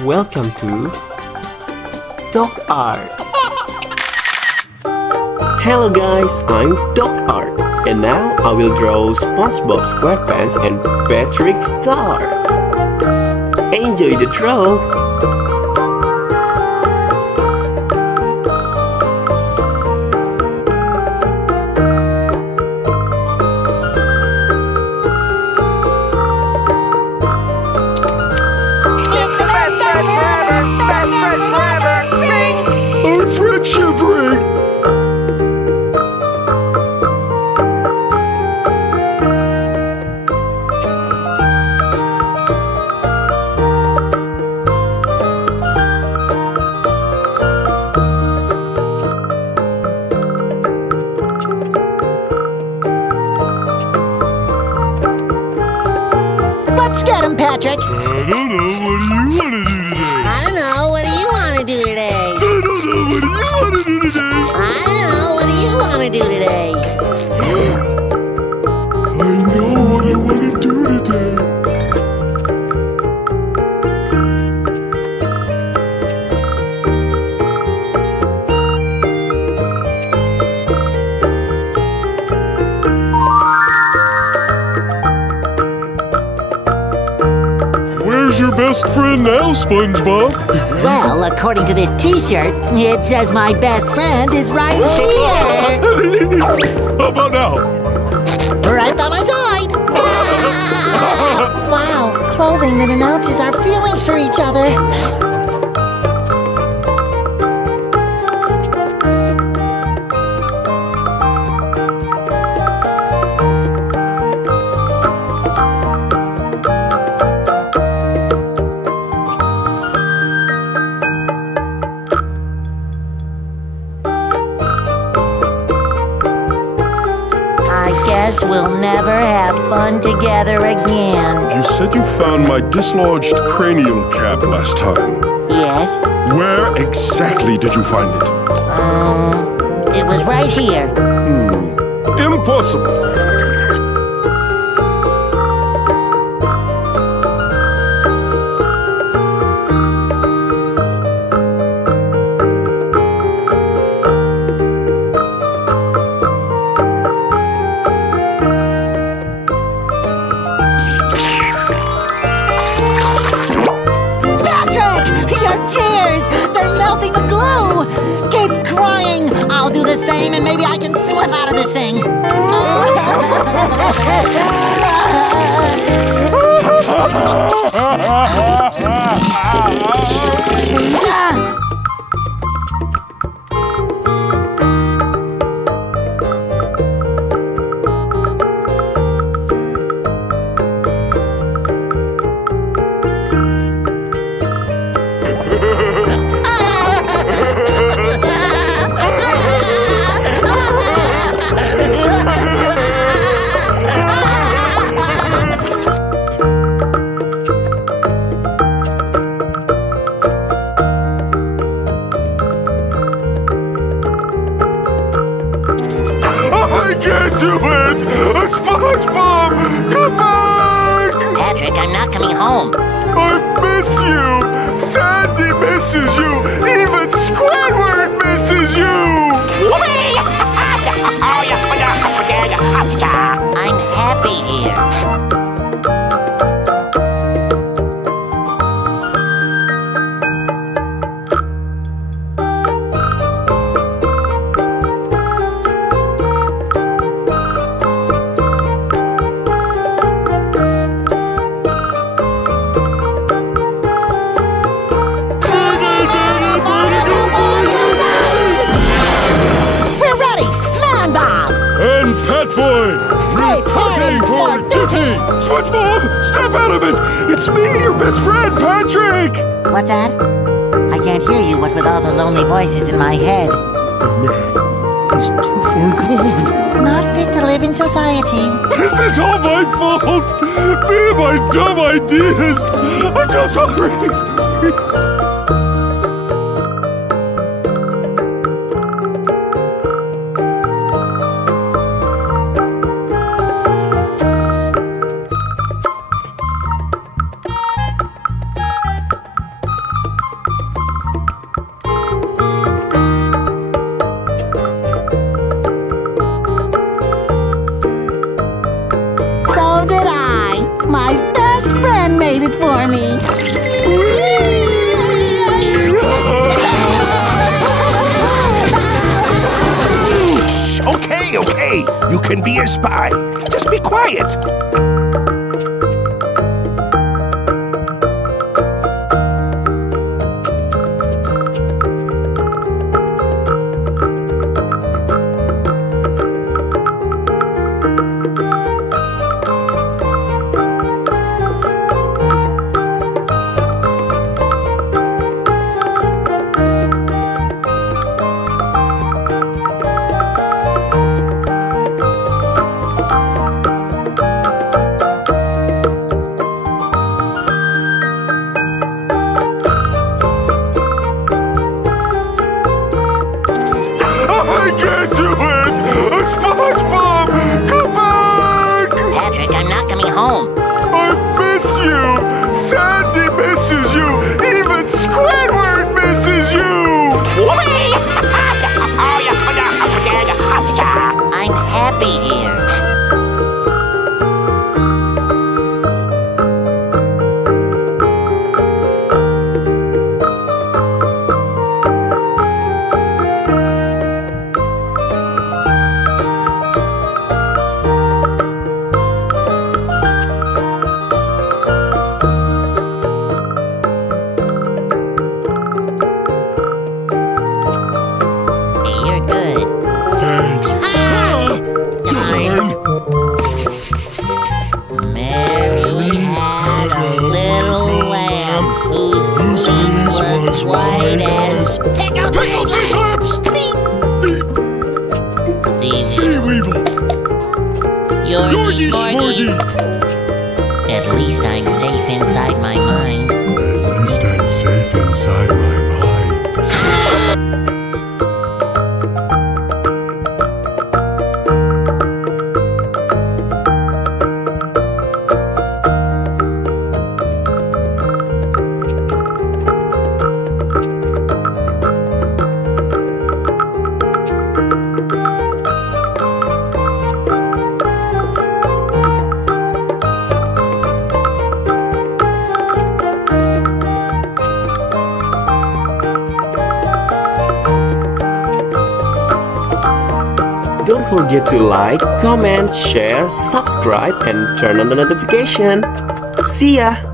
welcome to DocArt. Hello guys, I'm DocArt, and now I will draw Spongebob Squarepants and Patrick Star. Enjoy the draw! Let's get him, Patrick. I don't know. What do you want to do today? I don't know. What do you want to do today? I don't know. What do you want to do today? I know what I want to do today. Where's your best friend now, SpongeBob? Well, according to this T-shirt, it says my best friend is right here. How about now? Right by my side. Wow, clothing that announces our feelings for each other. Guess we'll never have fun together again. You said you found my dislodged cranial cap last time. Yes? Where exactly did you find it? It was right here. Impossible. Keep crying! I'll do the same and maybe I can slip out of this thing. I can't do it! SpongeBob! Come back! Patrick, I'm not coming home. I miss you! Sandy misses you! Even Squidward misses you! I'm happy here. Boy, reporting for duty! SpongeBob, snap out of it! It's me, your best friend, Patrick! What's that? I can't hear you, what with all the lonely voices in my head. Oh man, he's too far gone. Not fit to live in society. This is all my fault! Me and my dumb ideas! I'm so sorry! can be a spy. Just be quiet. I can't do it! SpongeBob! Come back! Patrick, I'm not coming home. I miss you! Sandy misses you! Even Squidward misses you! I'm happy here. You're good. Thanks. Darn! Mary had a little lamb whose fleece was white as Pickle fish lips! Sea weevil! Yorkie Smorgy! At least I'm safe inside my mind. At least I'm safe inside my mind. Don't forget to like, comment, share, subscribe, and turn on the notification. See ya!